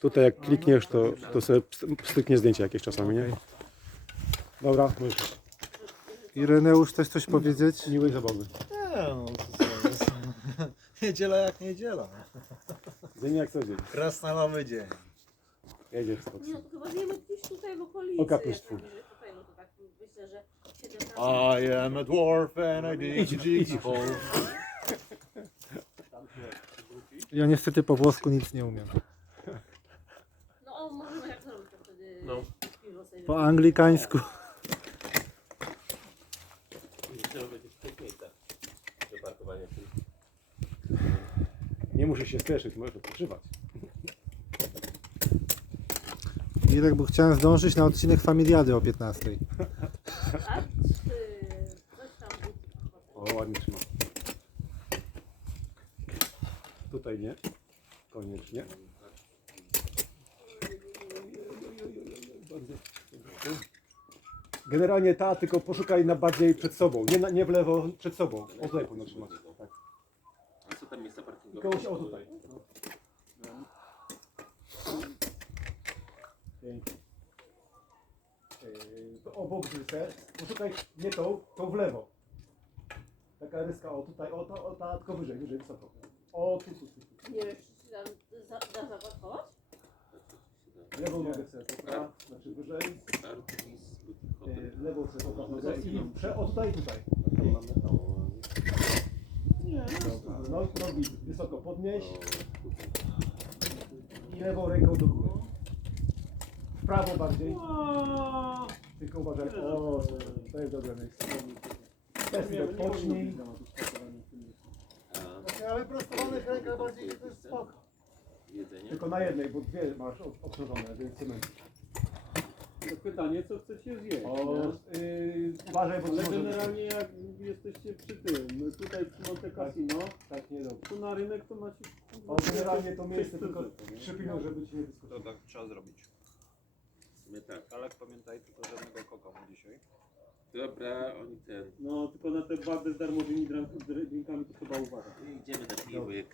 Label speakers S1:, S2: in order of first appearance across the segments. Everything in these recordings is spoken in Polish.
S1: Tutaj jak klikniesz, to, to sobie styknie zdjęcie jakieś czasami, nie? Dobra, możesz.
S2: Ireneusz, chcesz coś powiedzieć?
S1: Miłej zabawy.
S3: Nie, no to co jest. Niedziela jak niedziela.
S1: Dzień jak co dzień.
S3: Krasnalowy dzień.
S1: Jedziesz stąd.
S4: Nie, no to chyba zjemy gdzieś tutaj w okolicy.
S1: O kapustwu.
S4: jak najbliżej Tutaj, no to tak myślę, że 17.
S3: I am a dwarf and I dig hole.
S2: Ja niestety po włosku nic nie umiem.
S4: No o, możemy jak zrobić to wtedy
S5: No.
S4: piwo sobie
S2: Po anglikańsku.
S1: Nie musisz się spieszyć, możesz odpoczywać.
S2: Irek, bo chciałem zdążyć na odcinek Familiady o 15.
S4: A czy coś tam
S1: O, ładnie trzyma. Tutaj nie. Koniecznie. Generalnie ta, tylko poszukaj na bardziej przed sobą. Nie, na, nie w lewo, przed sobą. O tutaj powinno trzymać. Tak.
S5: A co tam miejsca parkingowe?
S1: Kogoś o tutaj. No. Pięknie. Yy, to obok rysę. Poszukaj nie tą, tą w lewo. Taka ryska, o tutaj, o ta, o ta tylko wyżej, wyżej, wysoko. O tu, tu, tu. tu.
S4: Nie wiesz, czy tam za, da zapakować?
S1: Lewą nogę sobie popra, znaczy wyżej. Yy, lewą popra nogę i prze, o tutaj. Dobra. No, nogi wysoko podnieś i lewą ręką do góry. W prawo bardziej. Tylko uważaj. O, to jest dobre miejsce. Też sobie odpocznij.
S3: Ale prostowanych rękach bardziej to jest spoko.
S5: Jedzenie?
S1: Tylko na jednej, bo dwie masz od- obsadzone, więc cement.
S6: To pytanie, co chcecie zjeść?
S1: O,
S6: nie?
S1: yy, uważaj, bo
S6: Ale
S1: może...
S6: generalnie jak jesteście przy tym, my tutaj przy Monte Cassino,
S1: Tak, nie dobrze.
S6: tu na rynek to macie...
S1: O, generalnie to miejsce tylko
S6: nie?
S1: przypilnuj, żeby ci nie wyskoczyło.
S7: To tak trzeba zrobić.
S5: Sumie tak.
S7: Ale pamiętaj tylko żadnego kokomu dzisiaj.
S5: Dobra, oni ten.
S6: No, tylko na te baby z darmowymi drank- drinkami to trzeba uważać.
S5: Idziemy na piwo, jak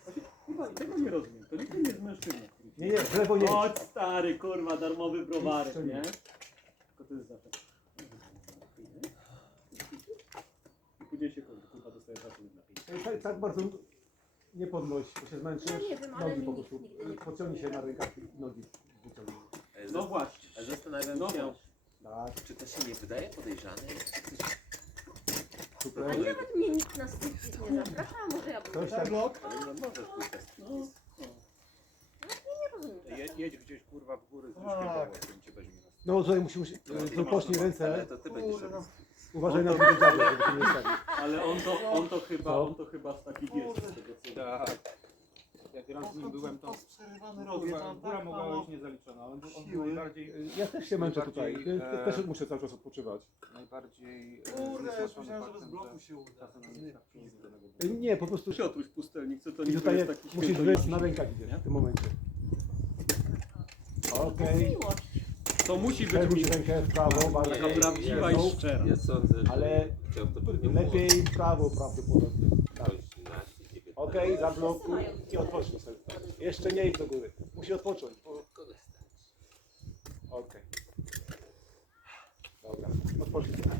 S6: Chyba tego nie rozumiem, to nigdy nie jest mężczyzna. który-
S1: Nie.
S6: Chodź stary, kurwa, darmowy browarek,
S1: nie.
S6: Tylko to jest zawsze. I później się kończy, kurwa, dostaje zawsze na pięć.
S1: Tak, tak bardzo nie podnoś, bo się zmęczysz.
S4: No nie wiem, ale
S1: Nogi po prostu.
S4: nigdy nie
S1: Pociągnij się na rękach i nogi wyciągnij.
S5: E,
S6: No
S5: zas-
S6: właśnie.
S5: A zastanawiam
S6: No
S5: się,
S6: właśnie.
S1: Tak,
S5: czy to się nie wydaje podejrzane?
S4: A
S1: super.
S4: nie nawet mnie nikt na striptease nie zaprasza, a może ja bym...
S1: Ktoś tak
S5: Ale no możesz pójść na striptease.
S4: Nie rozumiem.
S7: Je, jedź gdzieś kurwa w góry z
S3: Tak.
S7: cię weźmie na
S1: No musimy, wypocznij
S5: Ale
S1: ręce,
S5: to ty będziesz robił.
S1: uważaj na wydziale, żeby się nie stawić.
S6: Ale on to, on to chyba,
S1: Co?
S6: on to chyba z takich jest. z tego co-
S7: Tak. Jak raz z nim byłem, to
S3: Przerywany
S7: kurwa,
S3: tam
S7: góra
S3: tak
S7: mogła
S3: mało
S7: być niezaliczona. On, on był
S3: siły.
S7: najbardziej,
S1: Ja też się męczę tutaj,
S7: Najbardziej, e,
S1: też muszę cały czas odpoczywać.
S7: najbardziej e,
S3: Kurde, ja już
S7: zniesmaczony
S3: myślałem, że
S7: faktem,
S3: bez bloku się uda.
S7: czasem nie starczy nic do tego.
S1: Nie, po prostu
S6: Piotruś Pustelnik, co to
S1: i
S6: nie
S1: tutaj
S6: jest taki
S1: musisz
S6: święty
S1: wyjść na rękach idzie, nie? W tym momencie.
S4: To
S1: Okej.
S6: To musi być
S1: Przewróć
S6: miłość.
S1: rękę w prawo, bardzo
S6: Taka prawdziwa i szczera.
S5: ja sądzę, że
S1: Ale
S5: chciał to pewnie
S1: lepiej w prawo prawdopodobnie. Tak.
S5: 13, 19.
S1: Okej, zablokuj i odpocznij sobie. Jeszcze nie idź do góry. Musi odpocząć. bo-? Okej. Dobra, odpocznij sobie.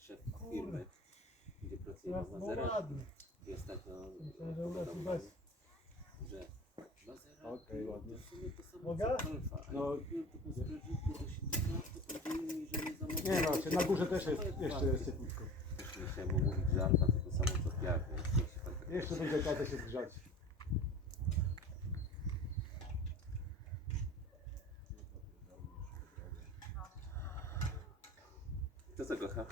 S5: Szef firmy, gdzie pracuję
S3: Ja
S5: w
S3: no
S5: Mazerach
S3: ładny.
S5: i ostatnio
S3: Myślałem, że u nas
S5: opowiadał
S3: bez.
S5: nam, że Mazera
S1: Okej, ładnie.
S5: w sumie to samo
S3: Mogę?
S5: co Alfa.
S1: No.
S5: No. Jak kupiłem taką strażniku do 70, to powiedzieli że nie.
S1: Nie no, na górze też jest, jeszcze jest ciepłutko.
S5: Mówić, że Alfa to to samo co Fiat, więc niech się pan tak
S1: Jeszcze będzie okazja się zgrzać.
S5: To co kocha?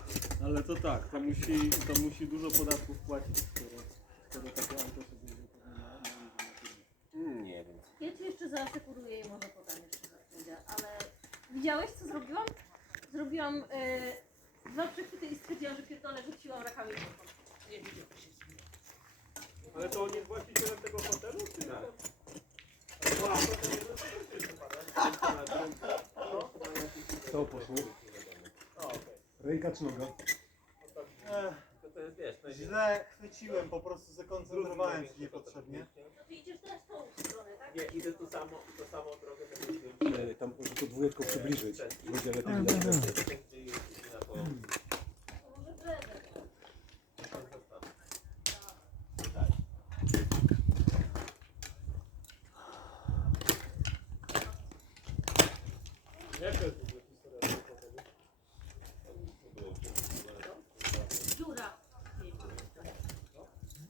S6: Ale to tak, to musi, to musi dużo podatków płacić, skoro, skoro takie auto sobie zupełnie na, na
S5: Mm, Nie wiem.
S4: Ja ci jeszcze zaasekuruję i może podam jeszcze chwilę, ale widziałeś co zrobiłam? Zrobiłam y, dwa przechwyty i stwierdziłam, że pierdolę rzuciłam rakami. Nie widziałeś.
S6: Ale to on jest właścicielem tego hotelu, czy nie?
S1: Co poszło? Ręka czy noga?
S5: To, to jest, wiesz, to jest...
S3: Źle chwyciłem, po prostu zakoncentrowałem się niepotrzebnie.
S4: No ty idziesz teraz tą stronę, tak?
S5: Nie, idę tu samo, to samą drogę, tak.
S1: E, Tam może to dwójeczką przybliżyć. Będzie lepiej widać.
S4: To
S6: to.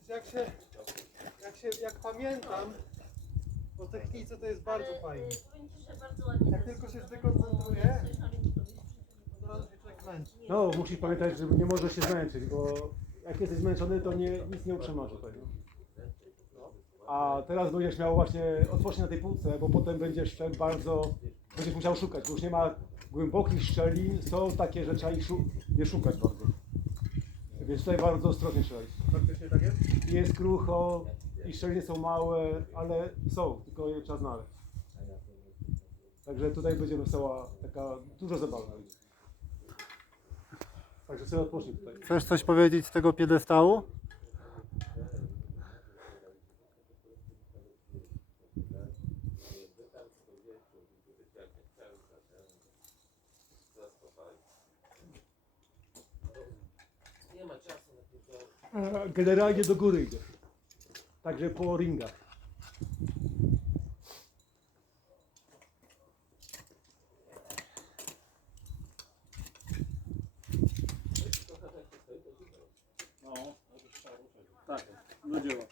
S3: Jak się, jak się, jak pamiętam, po technice to jest bardzo
S4: Ale,
S3: fajnie.
S4: Powiem ci, że bardzo ładnie
S3: Jak tylko się zdekoncentruje,
S4: to
S3: Od razu się człowiek męczy.
S1: No, musisz pamiętać, że nie możesz się zmęczyć, bo jak jesteś zmęczony, to nie, nic nie utrzymasz tutaj. No. A teraz będziesz miał właśnie odpocząć na tej półce, bo potem będziesz bardzo, będziesz musiał szukać, bo już nie ma głębokich szczelin, są takie, że trzeba ich szu- je szukać bardzo. Więc tutaj bardzo ostrożnie trzeba iść.
S6: Faktycznie tak jest?
S1: Jest krucho i szczeliny są małe, ale są, tylko je trzeba znaleźć. Także tutaj będzie wesoła, taka dużo zabawy. Także sobie odpocznij tutaj.
S2: Chcesz coś powiedzieć z tego piedestału?
S1: Generalnie do góry idzie. Także po ringach.
S6: No, tak, do dzieła.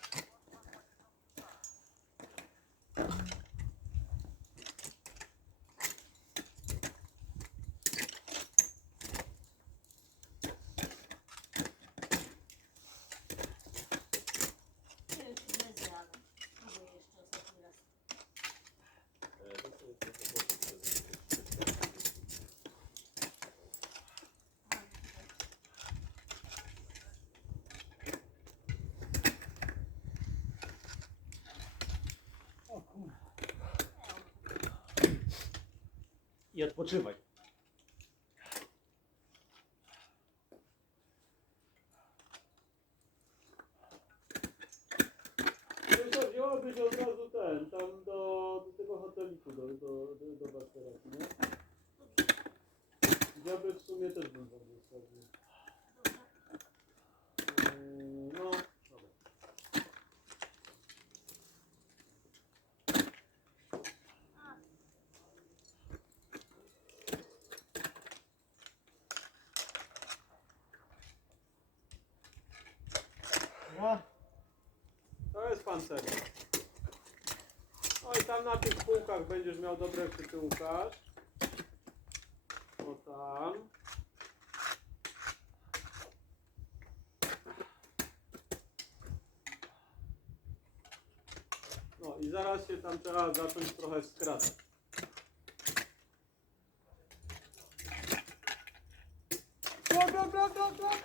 S1: I odpoczywaj.
S6: Wiesz co, wzięłabyś od razu ten, tam do, do tego hoteliku, do, do, do, do Basteraki, nie? Dziaby w sumie też bym zostawił. Yy, No.
S3: No,
S6: No i tam na tych półkach będziesz miał dobre chwyty Łukasz. O tam. No i zaraz się tam trzeba zacząć trochę skradać.
S3: Blok, blok, blok, blok, blok.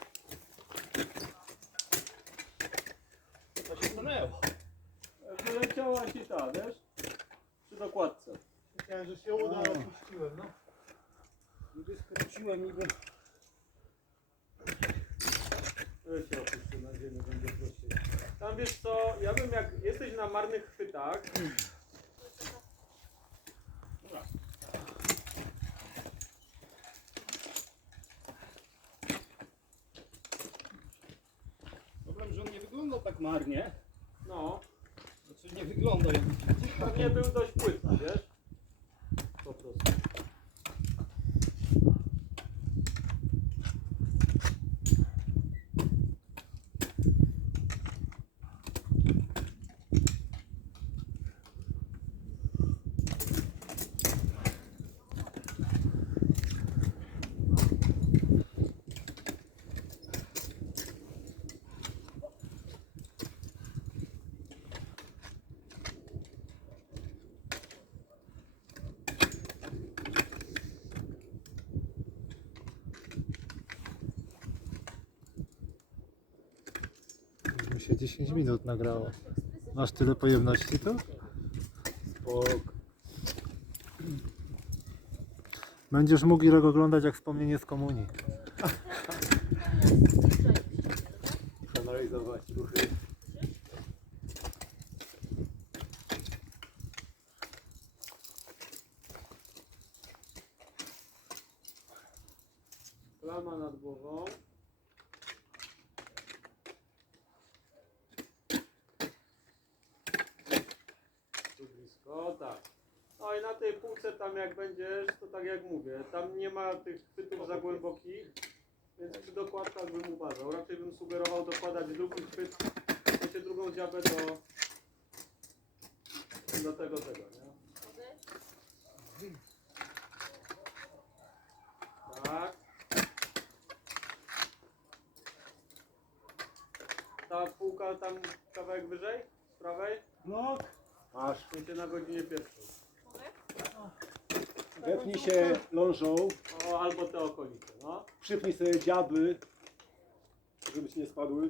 S6: To się stanęło. Wyleciała ci ta, wiesz? Przy dokładce.
S3: Myślałem, że się uda, ale puściłem, no.
S1: Niby skróciłem, niby...
S6: To się opuszczę na ziemię, będzie prościej. Tam wiesz co, ja bym jak jesteś na marnych chwytach,
S7: Problem, że on nie wyglądał tak marnie.
S6: no,
S7: Znaczy nie wyglądał jak
S6: pewnie był dość płytny, wiesz? Po prostu.
S2: Mi się 10 minut nagrało. Masz tyle pojemności tu?
S1: Spoko.
S2: Będziesz mógł Irek oglądać jak wspomnienie z komunii.
S1: Realizować ruchy.
S6: Plama nad głową. Tak. No i na tej półce tam jak będziesz, to tak jak mówię, tam nie ma tych chwytów za głębokich, więc przy dokładkach bym uważał. Raczej bym sugerował dokładać drugi chwyt, wiecie, drugą dziabę do, do tego, tego, nie? Tak. Ta półka tam kawałek wyżej, z prawej,
S1: No, masz.
S6: będzie na godzinie pierwszej.
S1: Wepnij się lążą,
S6: O, albo te okolice, no.
S1: przypnij sobie dziaby, żeby ci nie spadły.